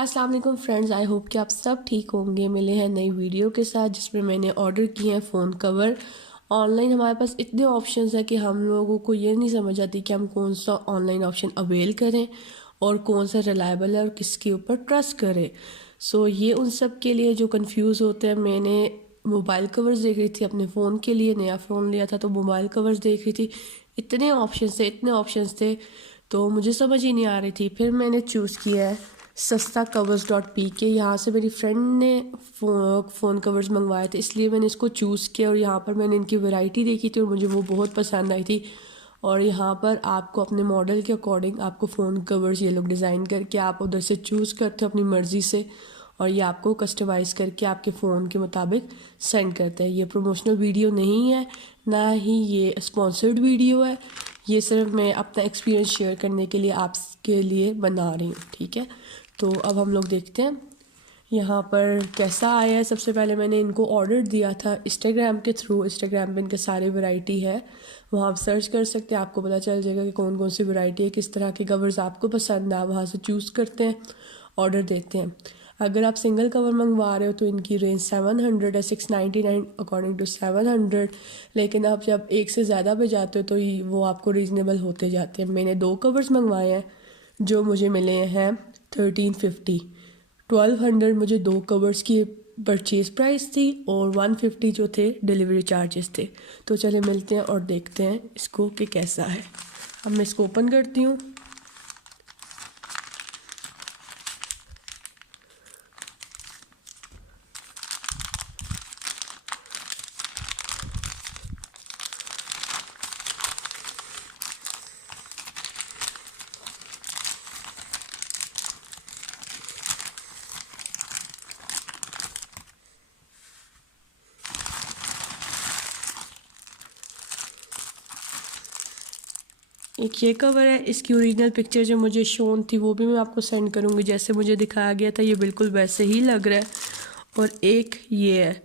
अस्सलाम वालेकुम फ्रेंड्स, आई होप कि आप सब ठीक होंगे। मिले हैं नई वीडियो के साथ जिसमें मैंने ऑर्डर किए हैं फ़ोन कवर। ऑनलाइन हमारे पास इतने ऑप्शंस हैं कि हम लोगों को ये नहीं समझ आती कि हम कौन सा ऑनलाइन ऑप्शन अवेल करें और कौन सा रिलायबल है और किसके ऊपर ट्रस्ट करें। ये उन सब के लिए जो कंफ्यूज होते हैं। मैंने मोबाइल कवर्स देख रही थी अपने फ़ोन के लिए, नया फ़ोन लिया था तो मोबाइल कवर्स देख रही थी। इतने ऑप्शंस थे तो मुझे समझ ही नहीं आ रही थी। फिर मैंने चूज़ किया है सस्ता कवर्स डॉट पी के। यहाँ से मेरी फ्रेंड ने फ़ोन कवर्स मंगवाए थे, इसलिए मैंने इसको चूज़ किया और यहाँ पर मैंने इनकी वैरायटी देखी थी और मुझे वो बहुत पसंद आई थी। और यहाँ पर आपको अपने मॉडल के अकॉर्डिंग आपको फ़ोन कवर्स ये लोग डिज़ाइन करके आप उधर से चूज़ करते हो अपनी मर्ज़ी से, और ये आपको कस्टमाइज़ करके आपके फ़ोन के मुताबिक सेंड करते हैं। ये प्रमोशनल वीडियो नहीं है, ना ही ये स्पॉन्सर्ड वीडियो है। ये सिर्फ मैं अपना एक्सपीरियंस शेयर करने के लिए आपके लिए बना रही हूँ, ठीक है। तो अब हम लोग देखते हैं यहाँ पर कैसा आया है। सबसे पहले मैंने इनको ऑर्डर दिया था इंस्टाग्राम के थ्रू। इंस्टाग्राम पे इनके सारे वैरायटी है, वहाँ आप सर्च कर सकते हैं, आपको पता चल जाएगा कि कौन कौन सी वैरायटी है, किस तरह के कवर्स आपको पसंद है। वहाँ से चूज़ करते हैं, ऑर्डर देते हैं। अगर आप सिंगल कवर मंगवा रहे हो तो इनकी रेंज 700 है, 699 अकॉर्डिंग टू 700। लेकिन आप जब एक से ज़्यादा पे जाते हो तो वो आपको रीज़नेबल होते जाते हैं। मैंने 2 कवर्स मंगवाए हैं जो मुझे मिले हैं 1350। 1200 मुझे 2 कवर्स की परचेज़ प्राइस थी और 150 जो थे डिलीवरी चार्जेस थे। तो चले मिलते हैं और देखते हैं इसको कि कैसा है। अब मैं इसको ओपन करती हूँ। एक ये कवर है, इसकी ओरिजिनल पिक्चर जो मुझे शोन थी वो भी मैं आपको सेंड करूँगी। जैसे मुझे दिखाया गया था ये बिल्कुल वैसे ही लग रहा है। और एक ये है,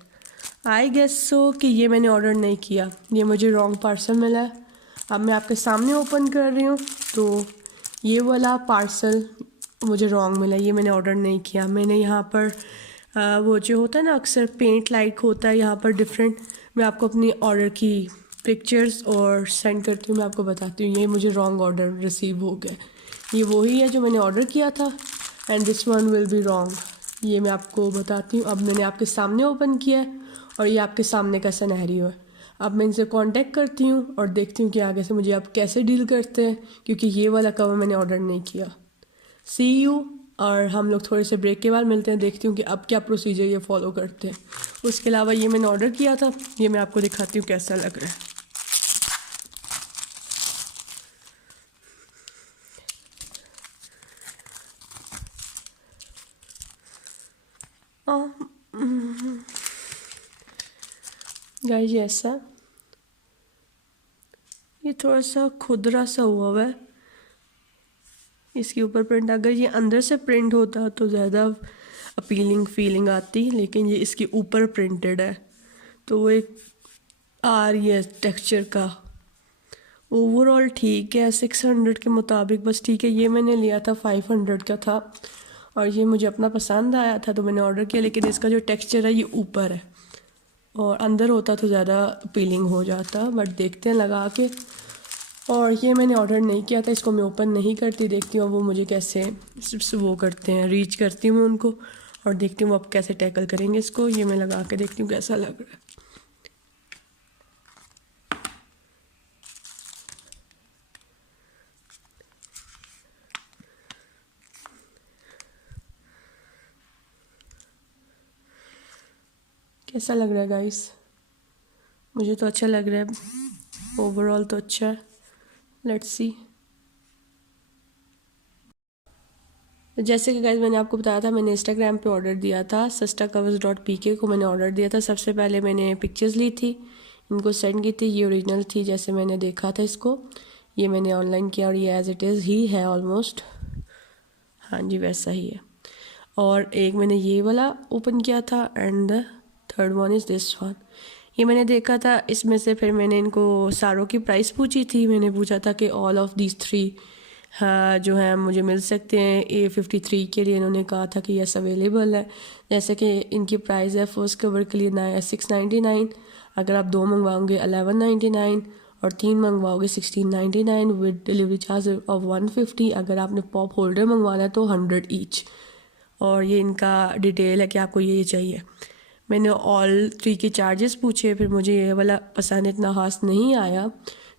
आई गेस सो कि ये मैंने ऑर्डर नहीं किया, ये मुझे रॉन्ग पार्सल मिला है। अब मैं आपके सामने ओपन कर रही हूँ तो ये वाला पार्सल मुझे रॉन्ग मिला, ये मैंने ऑर्डर नहीं किया। मैंने यहाँ पर वो जो होता है ना अक्सर पेंट लाइक होता है यहाँ पर डिफरेंट, मैं आपको अपनी ऑर्डर की पिक्चर्स और सेंड करती हूँ, मैं आपको बताती हूँ। ये मुझे रॉन्ग ऑर्डर रिसीव हो गया, ये वही है जो मैंने ऑर्डर किया था and this one will be wrong. ये मैं आपको बताती हूँ। अब मैंने आपके सामने ओपन किया है और ये आपके सामने का सिनेरियो है। अब मैं इनसे कांटेक्ट करती हूँ और देखती हूँ कि आगे से मुझे आप कैसे डील करते हैं, क्योंकि ये वाला कवर मैंने ऑर्डर नहीं किया। सी यू, और हम लोग थोड़े से ब्रेक के बाद मिलते हैं। देखती हूँ कि अब क्या प्रोसीजर ये फॉलो करते हैं। उसके अलावा ये मैंने ऑर्डर किया था, ये मैं आपको दिखाती हूँ कैसा लग रहा है। गाइस ये ऐसा, ये थोड़ा सा खुदरा सा हुआ है इसके ऊपर प्रिंट। अगर ये अंदर से प्रिंट होता तो ज़्यादा अपीलिंग फीलिंग आती, लेकिन ये इसके ऊपर प्रिंटेड है तो वो एक आ रही है टेक्सचर का। ओवरऑल ठीक है 600 के मुताबिक, बस ठीक है। ये मैंने लिया था 500 का था और ये मुझे अपना पसंद आया था तो मैंने ऑर्डर किया। लेकिन इसका जो टेक्सचर है ये ऊपर है और अंदर होता तो ज़्यादा अपीलिंग हो जाता, बट देखते हैं लगा के। और ये मैंने ऑर्डर नहीं किया था, इसको मैं ओपन नहीं करती, देखती हूँ वो मुझे कैसे वो करते हैं, रीच करती हूँ मैं उनको और देखती हूँ वो अब कैसे टैकल करेंगे इसको। ये मैं लगा के देखती हूँ कैसा लग रहा है। कैसा लग रहा है गाइस? मुझे तो अच्छा लग रहा है, ओवरऑल तो अच्छा है। Let's see. जैसे कि गाइस मैंने आपको बताया था, मैंने इंस्टाग्राम पे ऑर्डर दिया था सस्ता कवर्स डॉट पी के को मैंने ऑर्डर दिया था। सबसे पहले मैंने पिक्चर्स ली थी, इनको सेंड की थी। ये ओरिजिनल थी जैसे मैंने देखा था इसको, ये मैंने ऑनलाइन किया और ये एज इट इज़ ही है ऑलमोस्ट, हाँ जी वैसा ही है। और एक मैंने ये वाला ओपन किया था and the third one is this one. ये मैंने देखा था इसमें से, फिर मैंने इनको सारों की प्राइस पूछी थी। मैंने पूछा था कि ऑल ऑफ दीज 3 हाँ जो है मुझे मिल सकते हैं। A53 के लिए इन्होंने कहा था कि यस अवेलेबल है। जैसे कि इनकी प्राइस है फर्स्ट कवर के लिए ना 699, अगर आप 2 मंगवाओगे 1199 और 3 मंगवाओगे 1699 विद डिलीवरी चार्ज ऑफ 150। अगर आपने पॉप होल्डर मंगवाना है तो 100 ईच। और ये इनका डिटेल है कि आपको ये चाहिए। मैंने ऑल 3 के चार्जेस पूछे, फिर मुझे ये वाला पसंद इतना खास नहीं आया,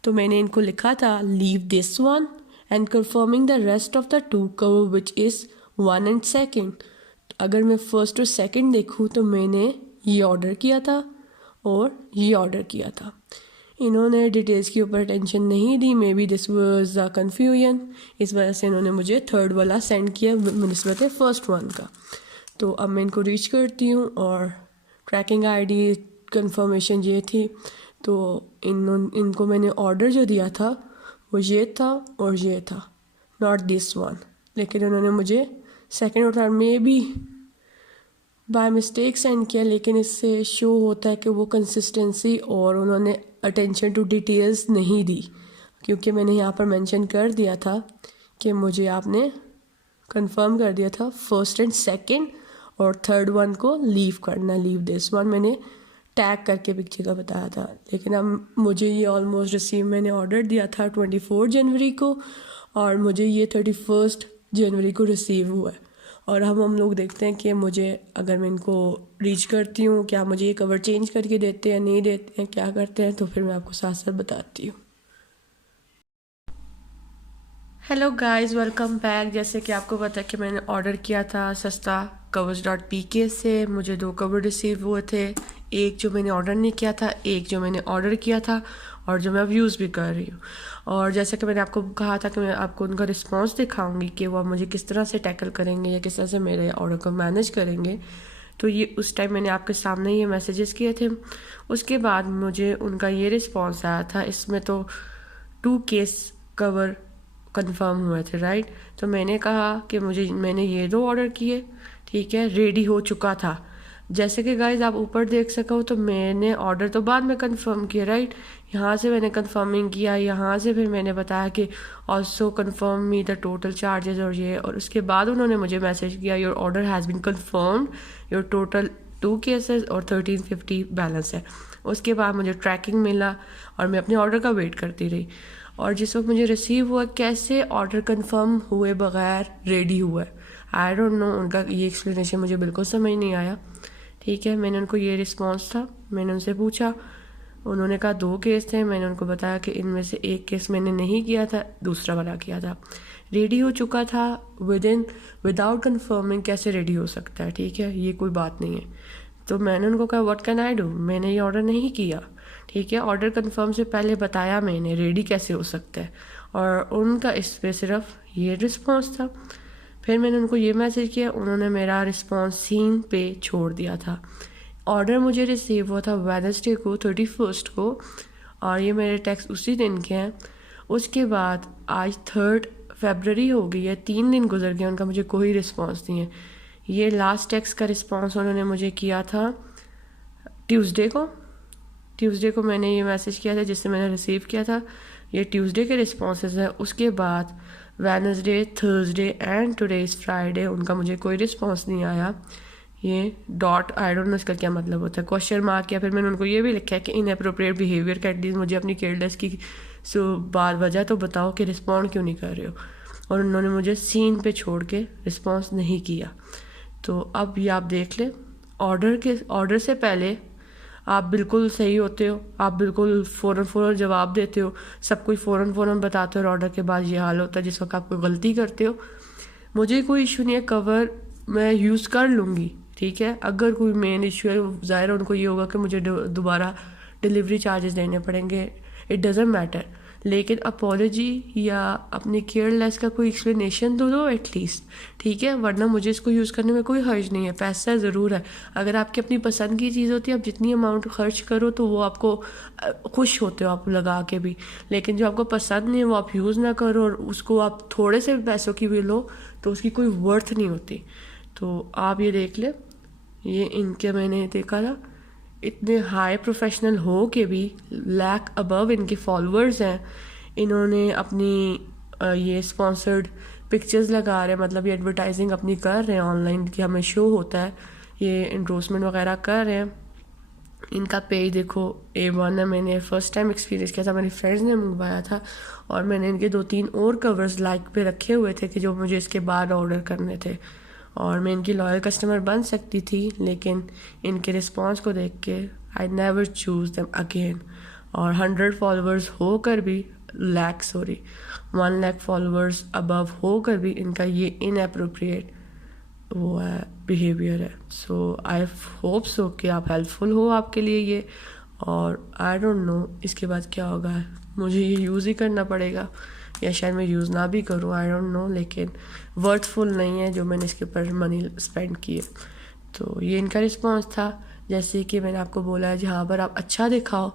तो मैंने इनको लिखा था leave this one and confirming the rest of the 2 cover which is 1 and 2। अगर मैं फर्स्ट और सेकंड देखूँ तो मैंने ये ऑर्डर किया था और ये ऑर्डर किया था। इन्होंने डिटेल्स के ऊपर टेंशन नहीं दी, maybe this was a confusion, इस वजह से इन्होंने मुझे थर्ड वाला सेंड किया निस्बत फर्स्ट वन का। तो अब मैं इनको रीच करती हूँ और ट्रैकिंग आईडी कंफर्मेशन ये थी। तो इनको मैंने ऑर्डर जो दिया था वो ये था और ये था, नॉट दिस वन। लेकिन उन्होंने मुझे सेकंड और थर्ड में भी बाय मिस्टेक सेंड किया, लेकिन इससे शो होता है कि वो कंसिस्टेंसी और उन्होंने अटेंशन टू डिटेल्स नहीं दी, क्योंकि मैंने यहाँ पर मेंशन कर दिया था कि मुझे आपने कंफर्म कर दिया था फर्स्ट एंड सेकंड और थर्ड वन को लीव करना, लीव दिस वन मैंने टैग करके पिक्चर का बताया था। लेकिन अब मुझे ये ऑलमोस्ट रिसीव, मैंने ऑर्डर दिया था 24 जनवरी को और मुझे ये 31 जनवरी को रिसीव हुआ है। और हम लोग देखते हैं कि मुझे, अगर मैं इनको रीच करती हूँ, क्या मुझे ये कवर चेंज करके देते हैं नहीं देते हैं, क्या करते हैं, तो फिर मैं आपको साथ साथ बताती हूँ। Hello guys, welcome back. जैसे कि आपको पता है कि मैंने ऑर्डर किया था सस्ता covers.pk से। मुझे 2 कवर रिसीव हुए थे, एक जो मैंने ऑर्डर नहीं किया था, एक जो मैंने ऑर्डर किया था और जो मैं अब यूज़ भी कर रही हूँ। और जैसे कि मैंने आपको कहा था कि मैं आपको उनका रिस्पांस दिखाऊंगी कि वो मुझे किस तरह से टैकल करेंगे या किस तरह से मेरे ऑर्डर को मैनेज करेंगे। तो ये उस टाइम मैंने आपके सामने ये मैसेजेस किए थे। उसके बाद मुझे उनका ये रिस्पॉन्स आया था। इसमें तो 2 केस कवर कंफर्म हुए थे, राइट। तो मैंने कहा कि मैंने ये 2 ऑर्डर किए, ठीक है, रेडी हो चुका था। जैसे कि गाइज आप ऊपर देख सको तो मैंने ऑर्डर तो बाद में कंफर्म किया, राइट। यहाँ से मैंने कंफर्मिंग किया, यहाँ से फिर मैंने बताया कि also confirm me the total charges और ये, और उसके बाद उन्होंने मुझे मैसेज किया your order has been confirmed, your total 2 cases और 1350 बैलेंस है। उसके बाद मुझे ट्रैकिंग मिला और मैं अपने ऑर्डर का वेट करती रही। और जिस वक्त मुझे रिसीव हुआ, कैसे ऑर्डर कंफर्म हुए बगैर रेडी हुआ है, आई डोंट नो, उनका ये एक्सप्लेनेशन मुझे बिल्कुल समझ नहीं आया, ठीक है। मैंने उनको ये रिस्पांस था, मैंने उनसे पूछा, उन्होंने कहा 2 केस थे। मैंने उनको बताया कि इनमें से एक केस मैंने नहीं किया था, दूसरा वाला किया था। रेडी हो चुका था विदाउट कंफर्मिंग कैसे रेडी हो सकता है, ठीक है, ये कोई बात नहीं है। तो मैंने उनको कहा व्हाट कैन आई डू, मैंने ये ऑर्डर नहीं किया, ठीक है, ऑर्डर कंफर्म से पहले बताया मैंने, रेडी कैसे हो सकता है। और उनका इस पर सिर्फ ये रिस्पॉन्स था। फिर मैंने उनको ये मैसेज किया, उन्होंने मेरा रिस्पॉन्स सीन पे छोड़ दिया था। ऑर्डर मुझे रिसीव हुआ था वेडनेसडे को 31 को और ये मेरे टैक्स उसी दिन के हैं। उसके बाद आज 3 फरवरी हो गई है, 3 दिन गुजर गए, उनका मुझे कोई रिस्पॉन्स नहीं है। ये लास्ट टैक्स का रिस्पॉन्स उन्होंने मुझे किया था ट्यूसडे को मैंने ये मैसेज किया था जिससे मैंने रिसीव किया था। ये ट्यूसडे के रिस्पॉन्सेस हैं। उसके बाद Wednesday, Thursday and today is Friday, उनका मुझे कोई रिस्पॉन्स नहीं आया। ये डॉट, आई डोंट नो इसका क्या मतलब होता है, क्वेश्चन मार्क किया। फिर मैंने उनको ये भी लिखा है कि इनअप्रोप्रिएट बिहेवियर का एटलीस्ट मुझे अपनी केयरलेस की बाद वजह तो बताओ कि रिस्पॉन्ड क्यों नहीं कर रहे हो। और उन्होंने मुझे सीन पे छोड़ के रिस्पॉन्स नहीं किया। तो अब ये आप देख लें, ऑर्डर से पहले आप बिल्कुल सही होते हो, आप बिल्कुल फ़ौरन जवाब देते हो, सब कुछ फ़ौरन बताते हो, और ऑर्डर के बाद ये हाल होता है जिस वक्त आप कोई गलती करते हो। मुझे कोई इशू नहीं है, कवर मैं यूज़ कर लूँगी, ठीक है। अगर कोई मेन इशू है, ज़ाहिर है उनको ये होगा कि मुझे दोबारा डिलीवरी चार्जेस देने पड़ेंगे, इट डज़ंट मैटर। लेकिन अपॉलॉजी या अपनी केयरलेस का कोई एक्सप्लेनेशन तो दो एटलीस्ट, ठीक है, वरना मुझे इसको यूज़ करने में कोई हर्ज नहीं है। पैसा ज़रूर है, अगर आपकी अपनी पसंद की चीज़ होती है, आप जितनी अमाउंट खर्च करो तो वो आपको खुश होते हो आप लगा के भी, लेकिन जो आपको पसंद नहीं है वो आप यूज़ ना करो और उसको आप थोड़े से पैसों की भी लो तो उसकी कोई वर्थ नहीं होती। तो आप ये देख ले, ये इनके मैंने देखा था, इतने हाई प्रोफेशनल हो के भी लाख अबव इनके फॉलोअर्स हैं, इन्होंने अपनी ये स्पॉन्सर्ड पिक्चर्स लगा रहे हैं, मतलब ये एडवर्टाइजिंग अपनी कर रहे हैं ऑनलाइन कि हमें शो होता है, ये इंडोर्समेंट वगैरह कर रहे हैं। इनका पेज देखो A1 है, मैंने फ़र्स्ट टाइम एक्सपीरियंस किया था, मेरे फ्रेंड्स ने मंगवाया था और मैंने इनके 2-3 और कवर्स लाइक पे रखे हुए थे कि जो मुझे इसके बाद ऑर्डर करने थे, और मैं इनकी लॉयल कस्टमर बन सकती थी, लेकिन इनके रिस्पांस को देख के I never choose them again. और 100 फॉलोअर्स होकर भी 1 लाख फॉलोअर्स अबव होकर भी इनका ये इनअप्रोप्रिएट वो है बिहेवियर है। सो आई होप सो कि आप हेल्पफुल हो आपके लिए ये, और आई डोंट नो इसके बाद क्या होगा, मुझे ये यूज़ ही करना पड़ेगा या शायद मैं यूज़ ना भी करूँ, आई डोंट नो, लेकिन वर्थफुल नहीं है जो मैंने इसके ऊपर मनी स्पेंड किए। तो ये इनका रिस्पॉन्स था। जैसे कि मैंने आपको बोला है, जहाँ पर आप अच्छा दिखाओ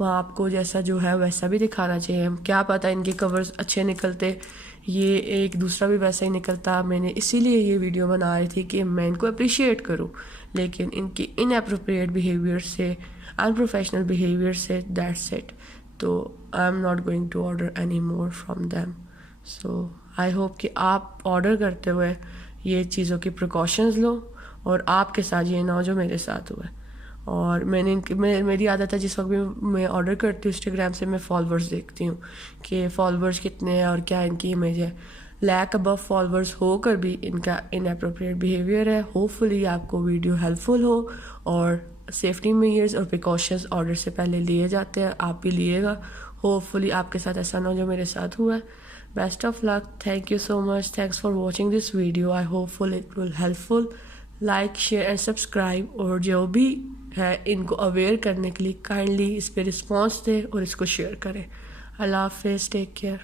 वहाँ आपको जैसा जो है वैसा भी दिखाना चाहिए। क्या पता इनके कवर्स अच्छे निकलते, ये एक दूसरा भी वैसा ही निकलता। मैंने इसीलिए ये वीडियो बना रही थी कि मैं इनको अप्रिशिएट करूं, लेकिन इनकी इनअप्रोप्रिएट बिहेवियर से, अनप्रोफेशनल बिहेवियर से, दैट्स इट। तो I am not going to order any more from them. So I hope कि आप ऑर्डर करते हुए ये चीज़ों की प्रिकॉशंस लो और आपके साथ ये ना हो जो मेरे साथ हुआ है। और मेरी आदत है, जिस वक्त भी मैं ऑर्डर करती हूँ इंस्टाग्राम से, मैं फॉलोअर्स देखती हूँ कि फॉलोअर्स कितने हैं और क्या इनकी इमेज है। लैक अबव फॉलोअर्स होकर भी इनका इनअप्रोप्रिएट बिहेवियर है। होपफुली आपको वीडियो हेल्पफुल हो, और सेफ्टी मेजर्स और प्रिकॉशंस ऑर्डर से पहले लिए जाते हैं, आप भी लिएगा। होपफुली आपके साथ ऐसा ना हो जो मेरे साथ हुआ है। Best of luck, thank you so much, thanks for watching this video. I hopeful it will helpful. Like, share and subscribe, और जो भी है इनको अवेयर करने के लिए काइंडली इस पर रिस्पॉन्स दें और इसको शेयर करें। अल्लाह हाफिज़, टेक केयर।